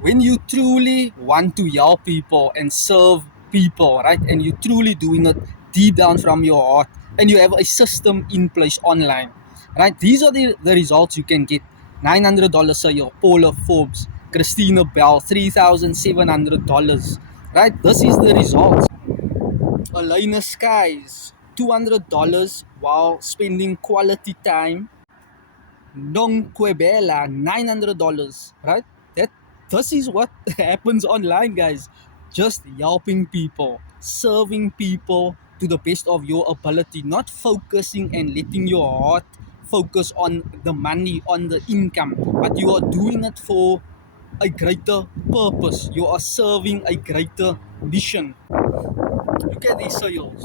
when you truly want to help people and serve people, right? And you're truly doing it deep down from your heart, and you have a system in place online, right? These are the results you can get. $900 sale, Paula Forbes, Christina Bell, $3,700, right? This is the results. Elena Skies, $200 while spending quality time. Nong Quebela, $900, right? That this is what happens online, guys. Just helping people, serving people to the best of your ability, not focusing and letting your heart focus on the money, on the income, but you are doing it for a greater purpose. You are serving a greater mission. Look at these sales.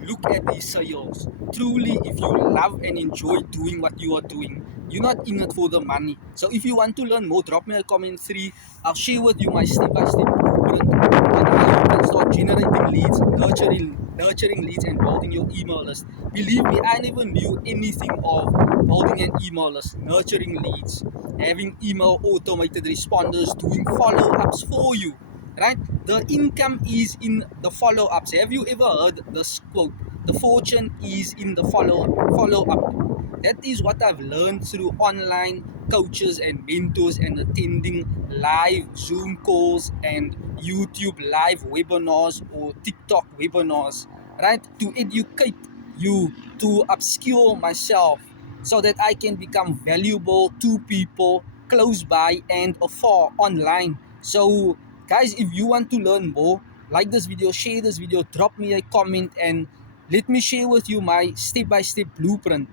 Look at these sales. Truly, if you love and enjoy doing what you are doing, you're not in it for the money. So if you want to learn more, drop me a comment 3. I'll share with you my step-by-step blueprint on how you can start generating leads, nurturing leads and building your email list. Believe me, I never knew anything of building an email list, nurturing leads, having email automated responders, doing follow-ups for you, right? The income is in the follow-ups. Have you ever heard this quote? The fortune is in the follow-up. That is what I've learned through online coaches and mentors and attending live Zoom calls and YouTube live webinars or TikTok webinars, right? To educate you, to upskill myself so that I can become valuable to people close by and afar online. So guys, if you want to learn more, like this video, share this video, drop me a comment, and let me share with you my step-by-step blueprint